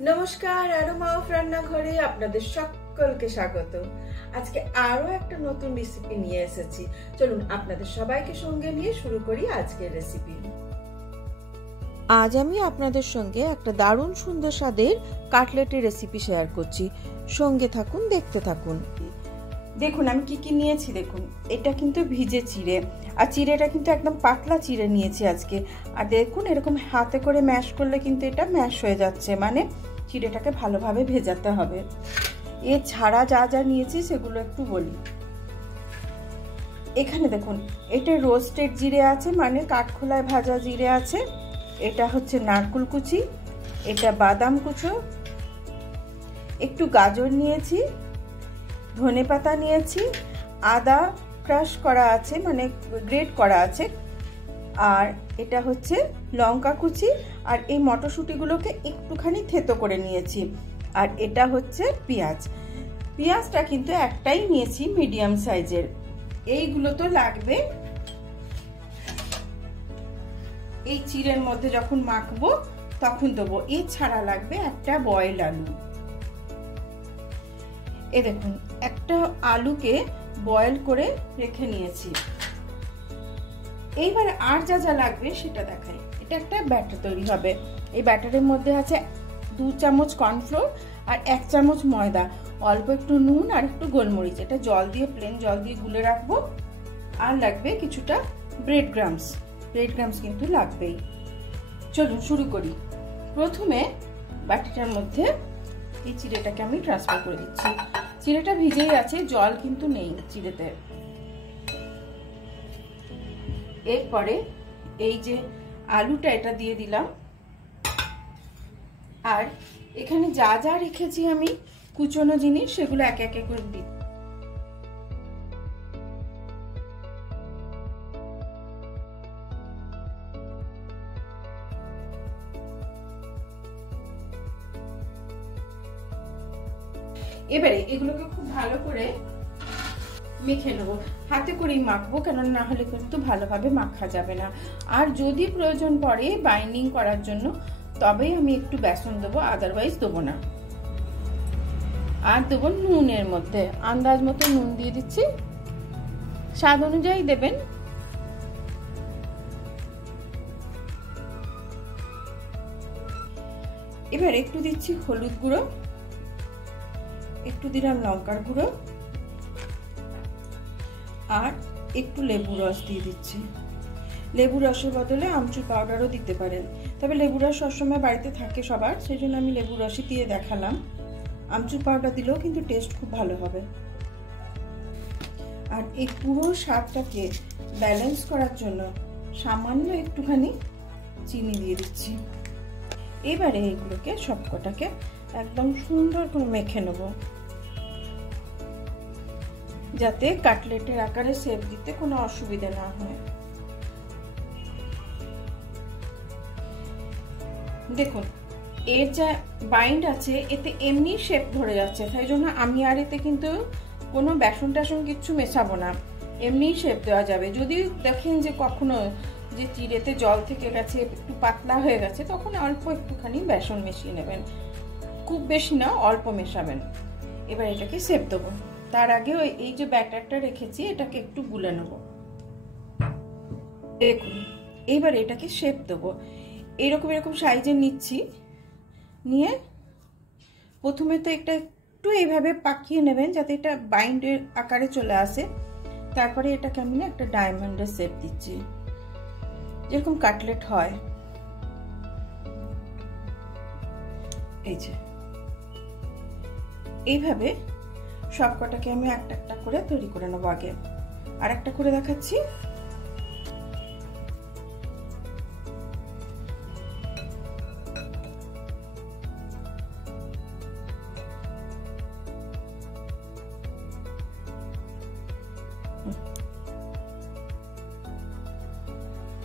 নমস্কার, aroma of রান্নাঘরে আপনাদের সকলকে স্বাগত। আজকে আরো একটা নতুন রেসিপি নিয়ে এসেছি। চলুন আপনাদের সবাইকে সঙ্গে নিয়ে শুরু করি আজকের রেসিপি। আজ আমি আপনাদের সঙ্গে একটা দারুণ সুন্দর স্বাদের কাটলেটের রেসিপি শেয়ার করছি। সঙ্গে থাকুন, দেখতে থাকুন। দেখুন আমি কি কি নিয়েছি। দেখুন এটা কিন্তু ভিজে চিড়ে, আর চিড়েটা কিন্তু একদম পাতলা চিড়ে নিয়েছি আজকে। আর দেখুন এরকম হাতে করে ম্যাশ করলে কিন্তু এটা ম্যাশ হয়ে যাচ্ছে, মানে চিড়েটাকে ভালোভাবে ভেজাতে হবে। এছাড়া যা যা নিয়েছি সেগুলো একটু বলি। এখানে দেখুন এটা রোস্টেড জিরে আছে, মানে কাঠখোলায় ভাজা জিরে আছে। এটা হচ্ছে নারকেল কুচি, এটা বাদাম কুচো, একটু গাজর নিয়েছি, ধনেপাতা নিয়েছি, আদা ক্রাশ করা আছে, মানে গ্রেট করা আছে, আর এটা হচ্ছে লঙ্কা কুচি, আর এই মটরশুঁটিগুলোকে একটুখানি থেতো করে নিয়েছি। আর এটা হচ্ছে পেঁয়াজ। পেঁয়াজটা কিন্তু একটাই নিয়েছি, মিডিয়াম সাইজের। এইগুলো তো লাগবে এই চিড়ের মধ্যে যখন মাখবো তখন দেবো। এছাড়া লাগবে একটা বয়েল আলু। এ দেখুন একটা আলুকে বয়েল করে রেখে নিয়েছি। এইবার আর যা যা লাগবে সেটা দেখাই। এটা একটা ব্যাটার তৈরি হবে। এই ব্যাটারের মধ্যে আছে 2 চামচ কর্নফ্লোর আর 1 চামচ ময়দা, অল্প একটু নুন আর একটু গোলমরিচ। এটা জল দিয়ে, প্লেন জল দিয়ে গুলে রাখবো। আর লাগবে কিছুটা ব্রেড ক্রাম্বস। ব্রেড ক্রাম্বস কিন্তু লাগবেই। চলুন শুরু করি। প্রথমে বাটিটার মধ্যে এই চিড়েটাকে আমি ট্রান্সফার করে দিচ্ছি। চিড়েটা ভিজেই আছে, জল কিন্তু নেই চিড়েতে। এরপরে এই যে আলুটা এটা দিয়ে দিলাম। আর এখানে যা যা রেখেছি আমি কুচনো জিনিস, সেগুলো একে একে করে দিই। এবারে এগুলোকে খুব ভালো করে মেখে নেবো। হাতে করেই মাখবো, কেন না হলে কিন্তু ভালোভাবে মাখা যাবে না। আর যদি প্রয়োজন পড়ে বাইন্ডিং করার জন্য তবেই আমি একটু বেসন দেবো, আদারওয়াইজ দেবো না। আর দেবো নুনের মধ্যে আন্দাজ মতো নুন দিয়ে দিচ্ছি, স্বাদ অনুযায়ী দেবেন। এবার একটু দিচ্ছি হলুদ গুঁড়ো, একটু দিলাম লঙ্কার গুঁড়ো, আর একটু লেবু রস দিয়ে দিচ্ছি। লেবু রসের বদলে আমচুর পাউডারও দিতে পারেন, তবে লেবু রস সবসময় বাড়িতে থাকে সবার, সেই জন্য আমি লেবু রসই দিয়ে দেখালাম। আমচুর পাউডার দিলেও কিন্তু টেস্ট খুব ভালো হবে। আর এই পুরো স্বাদটাকে ব্যালেন্স করার জন্য সামান্য একটুখানি চিনি দিয়ে দিচ্ছি। এবারে এগুলোকে সবকটাকে একদম সুন্দর করে মেখে নেব, যাতে কাটলেটের আকারে শেপ দিতে কোনো অসুবিধা না হয়। দেখুন এর যা বাইন্ড আছে এতে এমনি শেপ ধরে যাচ্ছে, তাই জন্য আমি আর এতে কিন্তু কোনো বেসন টেসন কিচ্ছু মেশাবো না, এমনি শেপ দেওয়া যাবে। যদি দেখেন যে কখনো যে চিড়েতে জল থেকে গেছে, একটু পাতলা হয়ে গেছে, তখন অল্প একটুখানি বেসন মিশিয়ে নেবেন, খুব বেশি না, অল্প মেশাবেন। এবার এটাকে শেপ দেবো। তার আগে এই যে ব্যাটারটা রেখেছি এটাকে একটু গুলে নেব। দেখুন এইবার এটাকে শেপ দেবো। এরকম সাইজের নিচ্ছি, নিয়ে প্রথমে তো এটা একটু এইভাবে পাকিয়ে নেবেন যাতে এটা বাইন্ডের আকারে চলে আসে। তারপরে এটাকে আমি একটা ডায়মন্ডের শেপ দিচ্ছি, যেরকম কাটলেট হয়। এই যে এইভাবে সবকটাকে আমি একটা একটা করে তৈরি করে নেবো। আগে আর একটা করে দেখাচ্ছি।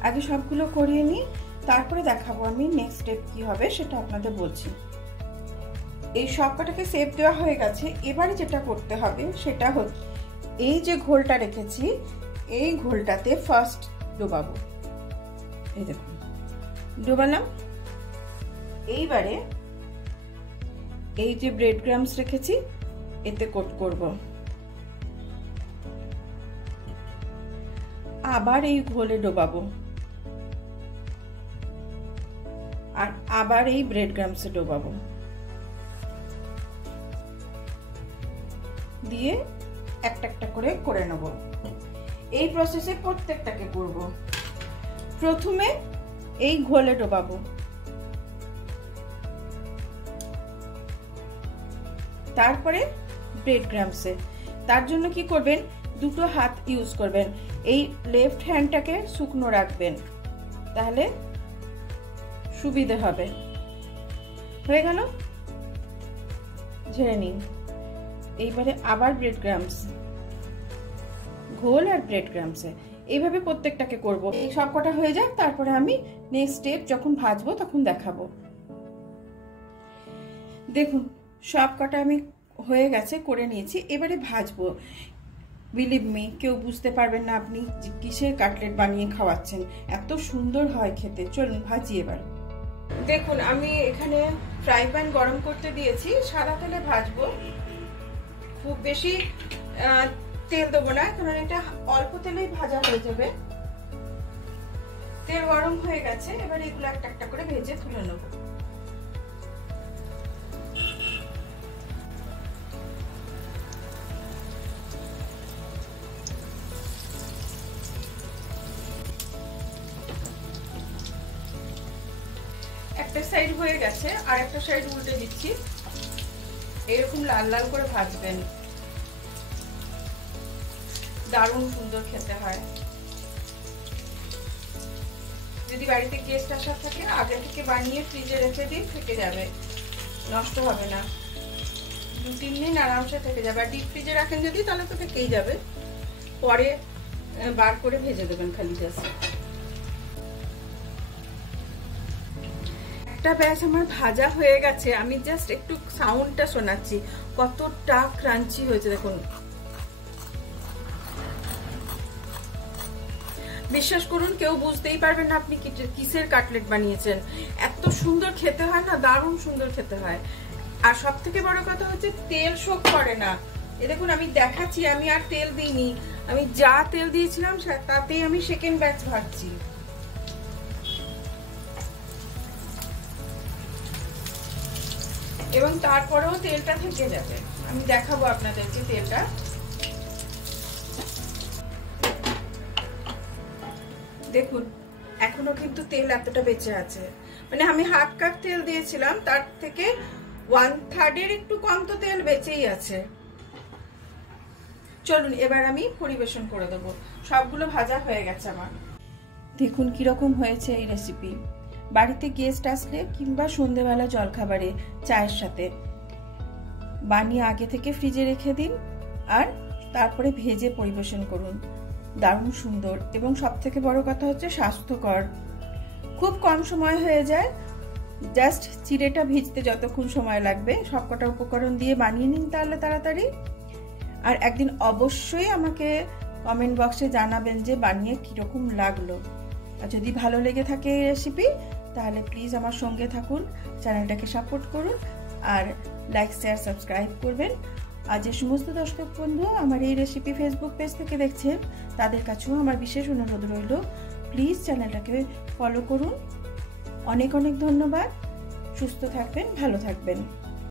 আগে সবগুলো করিয়ে নিই, তারপরে দেখাবো আমি নেক্সট স্টেপ কি হবে সেটা আপনাদের বলছি। এই সবকটাকে শেপ দেওয়া হয়ে গেছে। এবারে যেটা করতে হবে সেটা হচ্ছে এই যে ঘোলটা রেখেছি, এই ঘোলটাতে ফার্স্ট ডোবাবো। এই দেখুন ডোবালাম। এইবারে এই যে ব্রেড ক্রাম্বস রেখেছি এতে কোট করব। আবার এই ঘোলে ডোবাবো আর আবার এই ব্রেড ক্রাম্বসে ডোবাবো, দিয়ে একটা একটা করে করে নেব। এই প্রসেসে প্রত্যেকটাকে করব। প্রথমে এই ঘোলে ডোবাবো, তারপরে ব্রেড ক্রাম্বসে। তার জন্য কি করবেন, দুটো হাত ইউজ করবেন। এই লেফট হ্যান্ডটাকে শুকনো রাখবেন, তাহলে সুবিধে হবে। হয়ে গেল, ঝেড়ে নিন। এইবারে আবার ব্রেড ক্রাম্বস, ঘোল আর ব্রেড ক্রাম্বসে এইভাবে প্রত্যেকটাকে করব। এই সব কটা হয়ে যাক, তারপরে আমি নেক্সট স্টেপ যখন ভাজবো তখন দেখাবো। দেখুন সব কটা আমি হয়ে গেছে, করে নিয়েছি। এবারে ভাজবো। বিলিভ মি, কেউ বুঝতে পারবেন না আপনি কিসের কাটলেট বানিয়ে খাওয়াচ্ছেন, এত সুন্দর হয় খেতে। চলুন ভাজি এবার। দেখুন আমি এখানে ফ্রাই প্যান গরম করতে দিয়েছি, সাদা তেলে ভাজবো। খুব বেশি তেল দেবো না, কারণ এটা অল্প তেলেই ভাজা হয়ে যাবে। তেল গরম হয়ে গেছে, এবার এগুলো একটা একটা করে ভেজে তুলে নেব। একটা সাইড হয়ে গেছে, আর একটা সাইড উল্টে দিচ্ছি। এরকম লাল লাল করে ভাজবেন, দারুণ সুন্দর খেতে হয়। যদি বাড়িতে গেস্ট আসা থাকে আগে থেকে বানিয়ে ফ্রিজে রেখে দিন, থেকে যাবে, নষ্ট হবে না। 2-3 দিন আরামসে থেকে যাবে। আর ডিপ ফ্রিজে রাখেন যদি, তাহলে তো থেকেই যাবে। পরে বার করে ভেজে দেবেন খালি জাস্ট। একটা ব্যাচ আমার ভাজা হয়ে গেছে, আমি জাস্ট একটু সাউন্ডটা শোনাচ্ছি, কতটা ক্রাঞ্চি হয়েছে দেখুন। বিশ্বাস করুন কেউ বুঝতেই পারবেন না আপনি কিসের কাটলেট বানিয়েছেন। এত সুন্দর খেতে হয় না, দারুণ সুন্দর খেতে হয়। আর সব থেকে বড় কথা হচ্ছে তেল শোক করে না। এ দেখুন আমি দেখাচ্ছি, আমি আর তেল দিইনি, আমি যা তেল দিয়েছিলাম তাতেই আমি সেকেন্ড ব্যাচ ভাজছি। এবং তারপরেও তেলটা থেকে যাবে, আমি দেখাবো আপনাদেরকে তেলটা। দেখুন এখনো কিন্তু তেল এতটা বেঁচে আছে, মানে আমি হাফ কাপ তেল দিয়েছিলাম, তার থেকে 1/3 একটু কম তো তেল বেঁচেই আছে। চলুন এবার আমি পরিবেশন করে দেবো। সবগুলো ভাজা হয়ে গেছে আমার। দেখুন কিরকম হয়েছে এই রেসিপি। বাড়িতে গেস্ট আসলে কিংবা সন্ধ্যেবেলা জলখাবারে চায়ের সাথে বানিয়ে আগে থেকে ফ্রিজে রেখে দিন, আর তারপরে ভেজে পরিবেশন করুন। দারুণ সুন্দর, এবং সব থেকে বড় কথা হচ্ছে স্বাস্থ্যকর। খুব কম সময় হয়ে যায়, জাস্ট চিড়েটা ভিজতে যতক্ষণ সময় লাগবে। সবকটা উপকরণ দিয়ে বানিয়ে নিন তাহলে তাড়াতাড়ি। আর একদিন অবশ্যই আমাকে কমেন্ট বক্সে জানাবেন যে বানিয়ে কিরকম লাগলো। আর যদি ভালো লেগে থাকে এই রেসিপি, তাহলে প্লিজ আমার সঙ্গে থাকুন, চ্যানেলটাকে সাপোর্ট করুন, আর লাইক শেয়ার সাবস্ক্রাইব করবেন। আর যে সমস্ত দর্শক বন্ধু আমার এই রেসিপি ফেসবুক পেজ থেকে দেখছেন, তাদের কাছেও আমার বিশেষ অনুরোধ রইল, প্লিজ চ্যানেলটাকে ফলো করুন। অনেক অনেক ধন্যবাদ। সুস্থ থাকবেন, ভালো থাকবেন।